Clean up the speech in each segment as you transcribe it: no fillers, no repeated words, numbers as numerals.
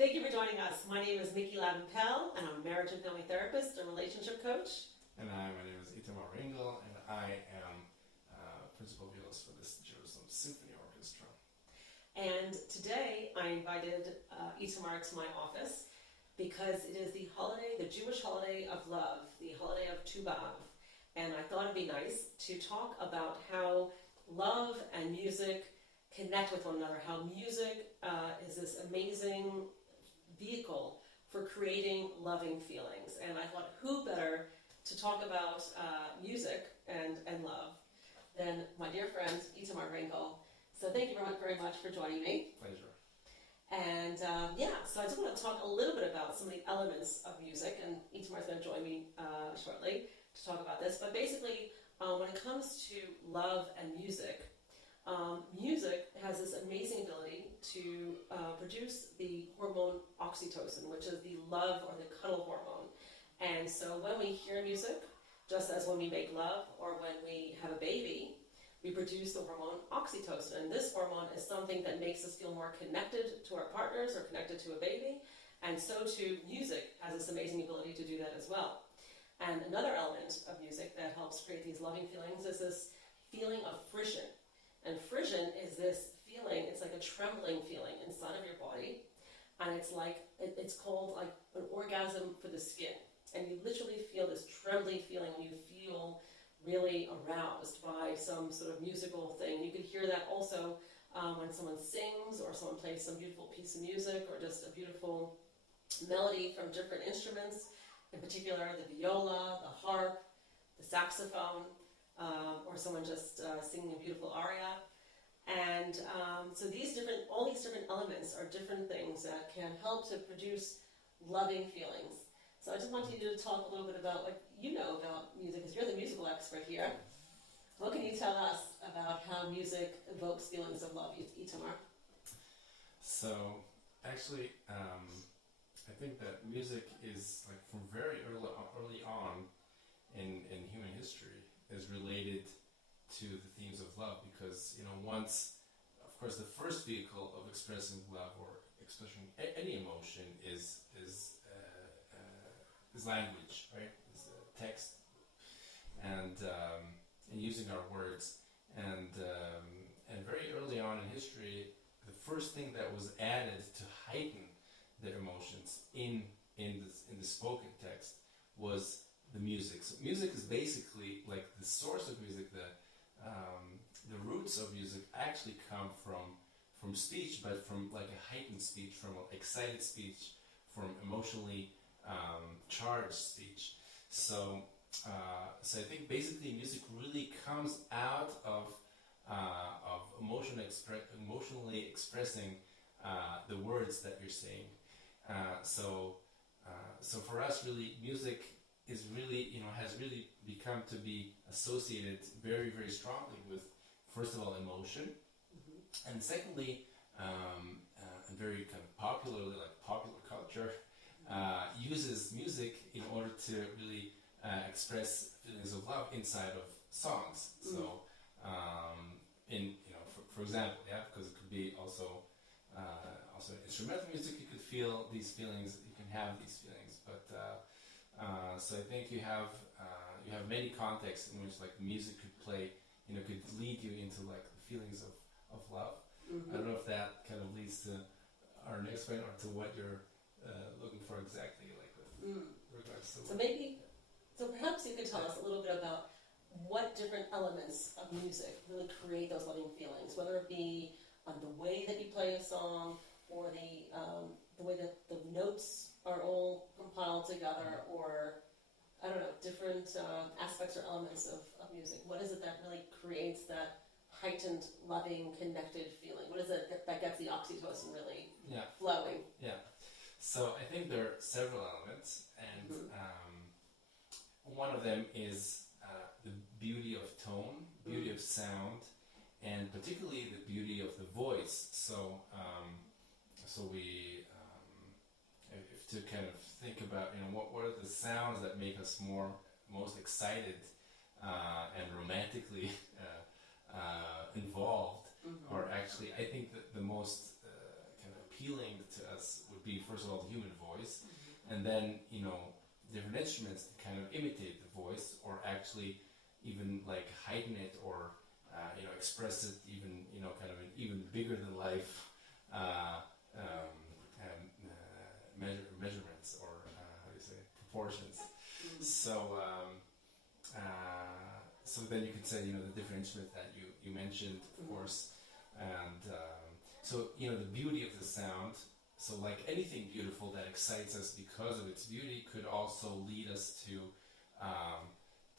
Thank you for joining us. My name is Lavin-Pell, and I'm a marriage and family therapist and relationship coach. And my name is Itamar Ringel, and I am principal violist for this Jerusalem Symphony Orchestra. And today I invited Itamar to my office because it is the holiday, the Jewish holiday of love, the holiday of Tu B'Av. And I thought it'd be nice to talk about how love and music connect with one another, how music is this amazing vehicle for creating loving feelings. And I thought, who better to talk about music and love than my dear friend Itamar Ringel. So thank you very much for joining me. Pleasure. And so I just want to talk a little bit about some of the elements of music, and Itamar's going to join me shortly to talk about this. But basically, when it comes to love and music, music has this amazing ability to produce the hormone oxytocin, which is the love or the cuddle hormone. And so when we hear music, just as when we make love or when we have a baby, we produce the hormone oxytocin. And this hormone is something that makes us feel more connected to our partners or connected to a baby. And so too, music has this amazing ability to do that as well. And another element of music that helps create these loving feelings is this feeling of frisson. And frisson is this feeling, it's like a trembling feeling inside of your body. And it's called like an orgasm for the skin. And you literally feel this trembling feeling when you feel really aroused by some sort of musical thing. You could hear that also when someone sings or someone plays some beautiful piece of music or just a beautiful melody from different instruments, in particular the viola, the harp, the saxophone, or someone just singing a beautiful aria. And so all these different elements are different things that can help to produce loving feelings. So I just want you to talk a little bit about what you know about music, because you're the musical expert here. What can you tell us about how music evokes feelings of love, Itamar? So, actually, I think that music is, like, from very early on in human history, is related to the themes of love, because, once, of course, the first vehicle of expressing love or expressing any emotion is language, right? Is text and using our words. And very early on in history, the first thing that was added to heighten the emotions in the spoken text was the music. So music is basically like the source of music. The roots of music actually come from speech, but from like a heightened speech, from an excited speech, from emotionally charged speech. So I think basically music really comes out of emotionally expressing the words that you're saying. So for us, really, music is really, has really become to be associated very, very strongly with, first of all, emotion, and secondly, and very kind of popularly, like popular culture, uses music in order to really express feelings of love inside of songs. So, for example, because it could be also instrumental music, you could feel these feelings, you can have these feelings. But so I think you have many contexts in which like music could play, could lead you into like the feelings of love. I don't know if that kind of leads to our next point or to what you're looking for exactly, like with regards to. So perhaps you could tell us a little bit about what different elements of music really create those loving feelings, whether it be the way that you play a song or the way that the notes are all compiled together, or I don't know, different aspects or elements of music. What is it that really creates that heightened, loving, connected feeling? What is it that gets the oxytocin really flowing? Yeah. So I think there are several elements, and one of them is the beauty of tone, beauty of sound, and particularly the beauty of the voice. So we, if to kind of think about, what are the sounds that make us most excited and romantically involved, or actually, I think that the most kind of appealing to us would be be first of all the human voice, and then different instruments that kind of imitate the voice, or actually even like heighten it, or express it even kind of in even bigger than life measurements, or how do you say, proportions. So so then you could say the different instruments that you mentioned, of course, and so the beauty of the sound. So like anything beautiful that excites us because of its beauty could also lead us to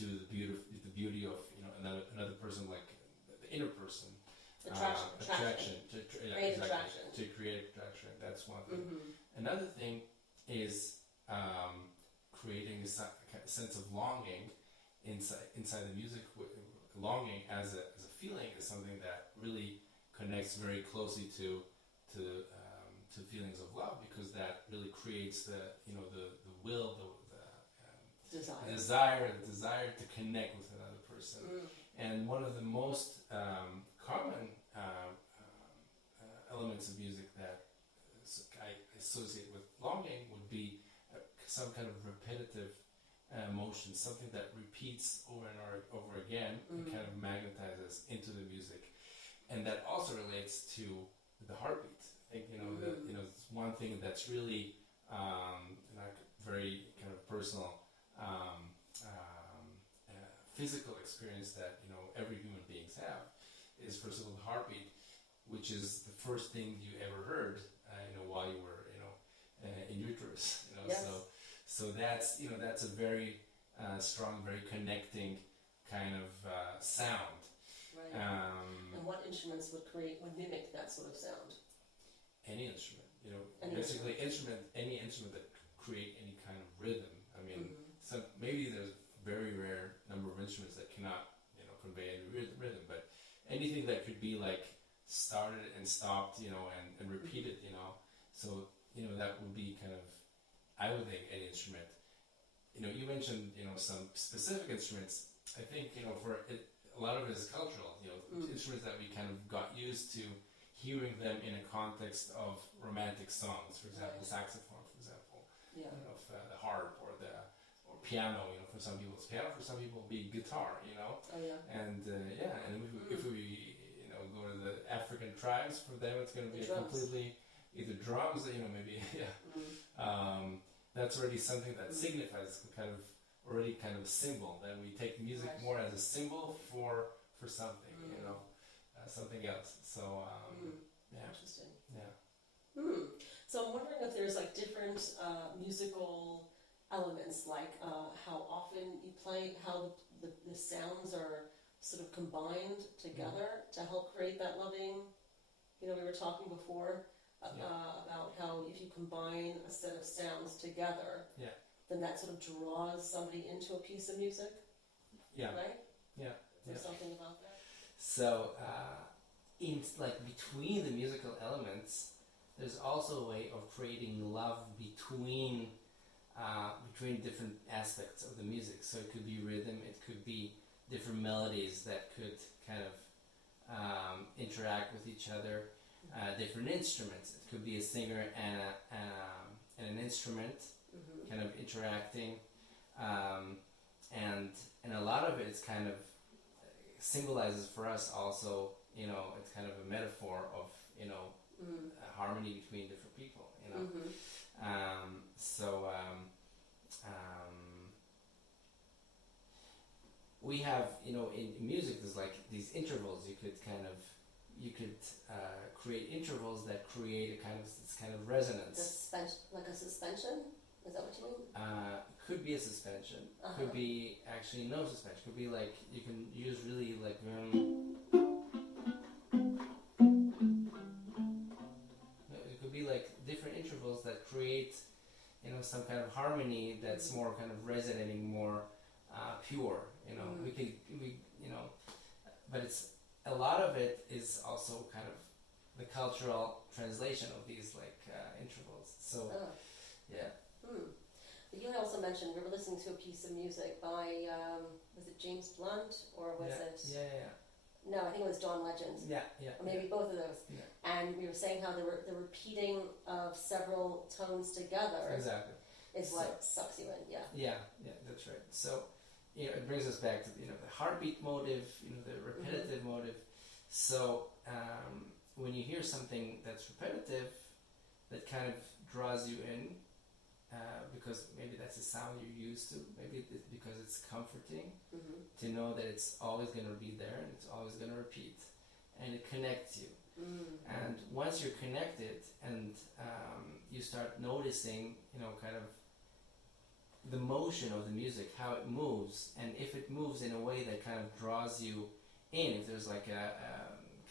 the beauty of another person, like the inner person. Attraction. To create attraction. That's one thing. Another thing is creating a sense of longing inside the music. Longing as a feeling is something that really connects very closely to feelings of love, because that really creates the will, the desire to connect with another person. And one of the most common elements of music that I associate with longing would be some kind of repetitive motion, something that repeats over and over again, and kind of magnetizes into the music. And that also relates to the heartbeat. I think it's one thing that's really like very kind of personal physical experience that every human beings have, is first of all the heartbeat, which is the first thing you ever heard while you were in utero. Yes. So that's a very strong, very connecting kind of sound. Right. And what instruments would mimic that sort of sound? Any instrument, any instrument that create any kind of rhythm. I mean, maybe there's a very rare number of instruments that cannot, convey any rhythm, but anything that could be like started and stopped, and repeated, so that would be kind of, I would think, any instrument. You mentioned, some specific instruments. I think, for it, a lot of it is cultural, instruments that we kind of got used to hearing them in a context of romantic songs, for example, saxophone, for example, the harp, or piano. For some people it's piano, for some people it'll be guitar. And if we go to the African tribes, for them it's going to be completely either drums, maybe that's already something that signifies kind of symbol. That we take music more as a symbol for something, something else. So interesting. Yeah. So I'm wondering if there's like different musical elements, like how often you play, how the sounds are sort of combined together to help create that loving. We were talking before about how if you combine a set of sounds together, then that sort of draws somebody into a piece of music. Yeah. Right? Yeah. There's something about that. So, between the musical elements, there's also a way of creating love between different aspects of the music. So it could be rhythm, it could be different melodies that could kind of interact with each other. Different instruments. It could be a singer and an instrument kind of interacting, and a lot of it is kind of symbolizes for us also. It's kind of a metaphor of harmony between different people. We have in music there's like these intervals. You could create intervals that create this kind of resonance. Like a suspension? Is that what you mean? Could be a suspension. Could be actually no suspension. Could be like you can use really like. It could be like different intervals that create, some kind of harmony that's more kind of resonating, more pure. But it's a lot of it is also kind of the cultural translation of these intervals. So, yeah. You also mentioned we were listening to a piece of music by was it James Blunt or was it? Yeah. No, I think it was John Legend. Yeah. Or maybe both of those. Yeah. And we were saying how the repeating of several tones together Exactly. is what sucks you in. Yeah, that's right. So, it brings us back to the heartbeat motive, the repetitive motive. So, when you hear something that's repetitive, that kind of draws you in, because maybe that's a sound you're used to. Maybe it's because it's comforting to know that it's always going to be there and it's always going to repeat, and it connects you. And once you're connected and you start noticing, kind of the motion of the music, how it moves, and if it moves in a way that kind of draws you in, if there's like a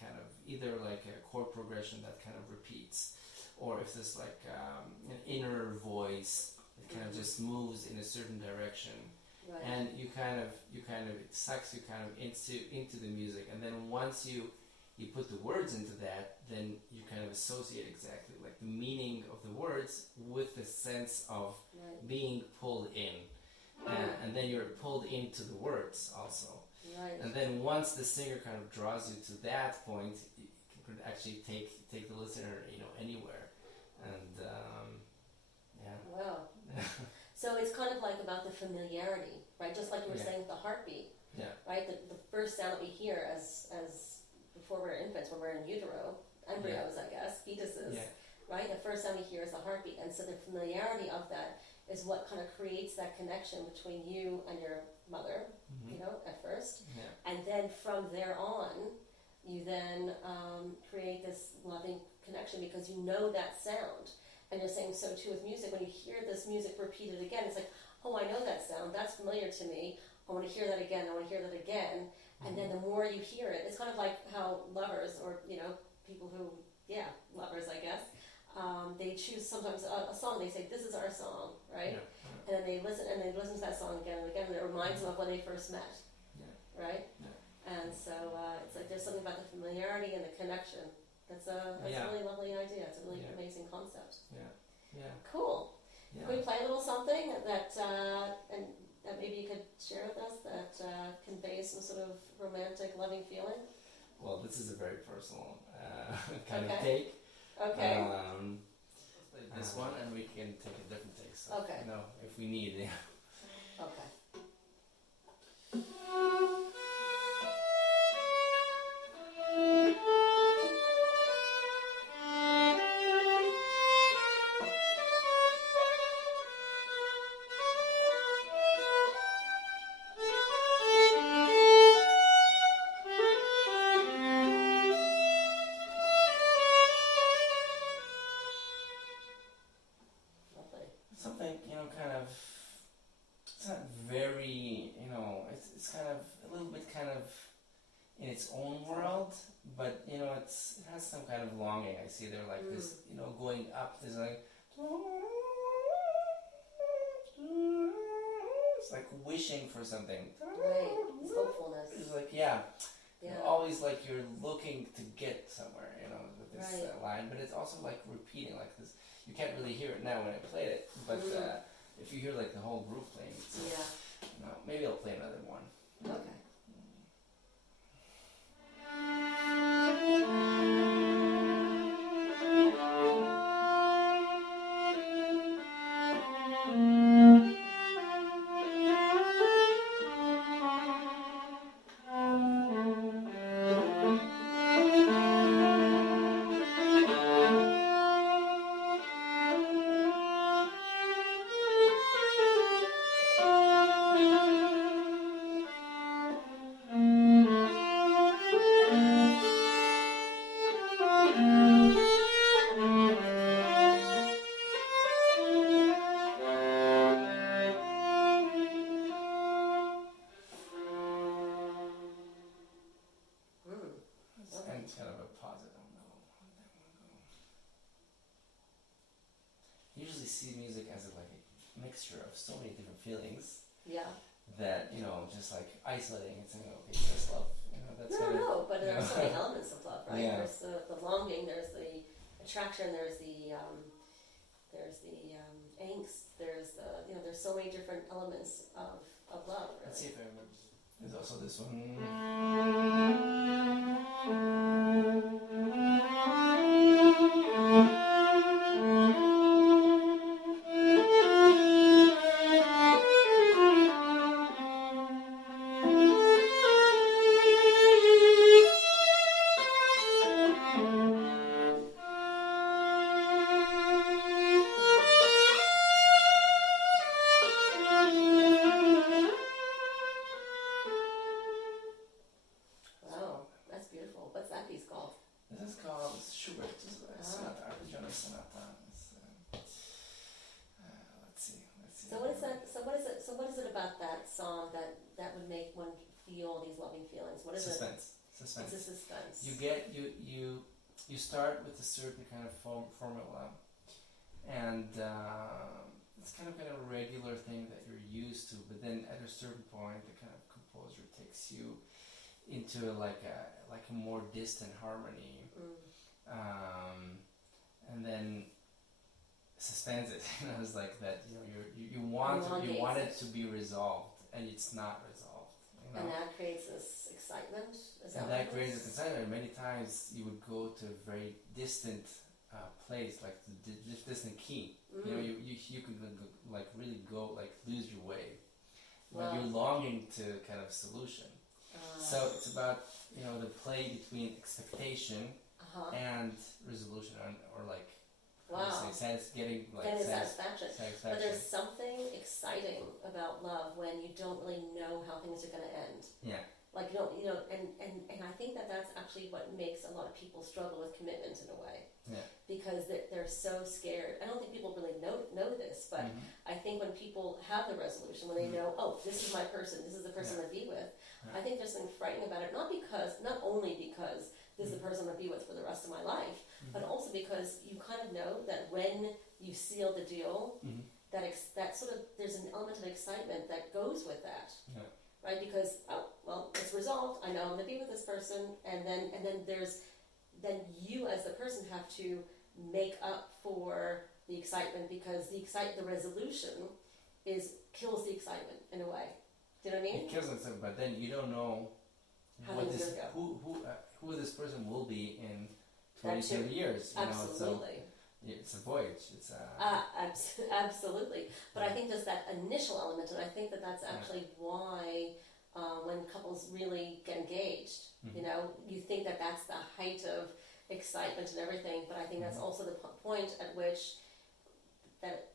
kind of either like a chord progression that kind of repeats, or if there's like an inner voice that kind of just moves in a certain direction, Right. and you kind of it sucks you kind of into the music, and then once you put the words into that, then you kind of associate exactly like the meaning of the words with the sense of being pulled in, and then you're pulled into the words also. Right. And then once the singer kind of draws you to that point, you can actually take the listener, anywhere. And Wow. So it's kind of like about the familiarity, right? Just like you were saying with the heartbeat. Yeah. Right. The first sound that we hear as before we're infants, when we're in utero, embryos, I guess, fetuses. Yeah. Right. The first sound we hear is the heartbeat, and so the familiarity of that is what kind of creates that connection between you and your mother. At first. Yeah. And then from there on, you then create this loving connection because you know that sound. And you're saying so too with music. When you hear this music repeated again, it's like, oh, I know that sound. That's familiar to me. I want to hear that again. I want to hear that again. And then the more you hear it, it's kind of like how lovers or, people who, lovers, I guess, they choose sometimes a song. They say, this is our song, right? Yeah. And then they listen to that song again and again, and it reminds them of when they first met, right? Yeah. And so it's like there's something about the familiarity and the connection. That's a really lovely idea. It's a really amazing concept. Yeah. Cool. Yeah. Can we play a little something that and that maybe you could share with us that conveys some sort of romantic, loving feeling? Well, this is a very personal kind of take. Okay. Let's play this one, and we can take a different take. So, if we need. Okay. Something, kind of, it's not very, it's kind of a little bit kind of in its own world, but, it has some kind of longing. I see there like this, going up, there's like, it's like wishing for something. Right, it's hopefulness. It's like, always like you're looking to get somewhere, with this line, but it's also like repeating like this. You can't really hear it now when I played it, but if you hear like the whole group playing, maybe I'll play another one. Okay. And it's kind of a positive note. I usually see music as like a mixture of so many different feelings. Yeah. That, just like isolating and saying, okay, there's love. That's but there are so many elements of love, right? Yeah. There's the longing, there's the attraction, there's the angst, there's there's so many different elements of love. Really. Let's see if I remember. There's also this one. This is called Schubert Sonata, Arpeggione Sonata. Let's see. So what is that? So what is it about that song that would make one feel these loving feelings? What is Suspense. it? Suspense. It's a suspense. You start with a certain kind of formula, and it's kind of a regular thing that you're used to. But then at a certain point, the kind of composer takes you into like a more distant harmony, and then suspends it. It's like that. You want it to be resolved, and it's not resolved. And that creates this excitement. That creates this excitement. Many times you would go to a very distant place, like the distant key. You could like really go like lose your way, but you're longing to kind of solution. So it's about the play between expectation and resolution, or like getting satisfaction. But there's something exciting about love when you don't really know how things are going to end. Yeah. Like and I think that's actually what makes a lot of people struggle with commitment in a way. Yeah. Because they're so scared. I don't think people really know this, but I think when people have the resolution, when they know, oh, this is my person, this is the person to be with, I think there's something frightening about it. Not only because this is the person I'm going to be with for the rest of my life, but also because you kind of know that when you seal the deal, that sort of there's an element of excitement that goes with that. Yeah. Right, because it's resolved. I know I'm going to be with this person, and then you as the person have to make up for the excitement, because the resolution kills the excitement in a way. Do you know what I mean? It kills it, but then you don't know who this person will be in 20, 30 years. Absolutely. It's a voyage. It's absolutely. But I think there's that initial element, and I think that's actually why when couples really get engaged, you think that's the height of excitement and everything. But I think that's also the point at which that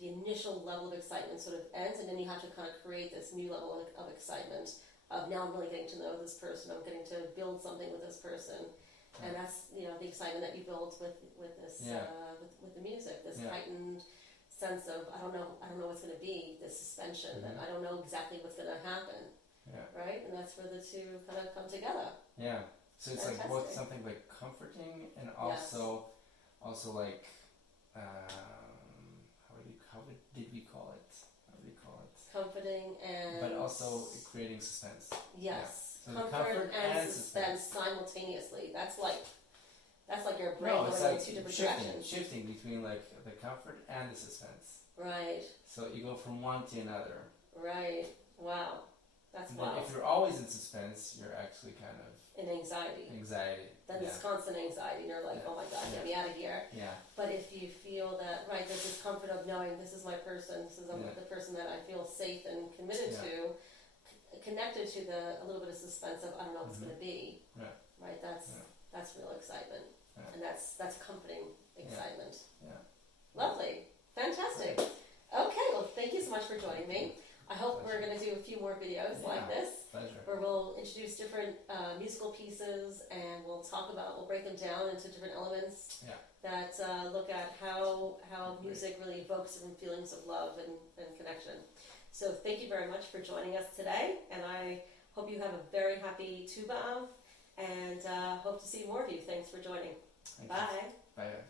the initial level of excitement sort of ends, and then you have to kind of create this new level of excitement of now I'm really getting to know this person. I'm getting to build something with this person. And that's the excitement that you build with this with the music, this heightened sense of I don't know what's going to be, this suspension, and I don't know exactly what's going to happen, right? And that's where the two kind of come together. Yeah. So it's like both something like comforting and also like how did we call it? How do we call it? Comforting and but also creating suspense. Yes. Yeah. So comfort and suspense simultaneously. That's like your brain going in two different directions. Shifting between like the comfort and the suspense. Right. So you go from one to another. Right. Wow. That's wild. If you're always in suspense, you're actually kind of in anxiety. Then it's constant anxiety, and you're like, oh my God, get me out of here. Yeah. But if you feel that, right, there's this comfort of knowing this is my person, this is the person that I feel safe and committed to, connected to a little bit of suspense of I don't know what it's going to be. Right. That's real excitement, and that's comforting excitement. Yeah. Lovely, fantastic. Okay, well, thank you so much for joining me. I hope we're going to do a few more videos like this, where we'll introduce different musical pieces, and we'll break them down into different elements that look at how music really evokes different feelings of love and connection. So thank you very much for joining us today, and I hope you have a very happy Tu B'Av, and hope to see more of you. Thanks for joining. Bye. Bye.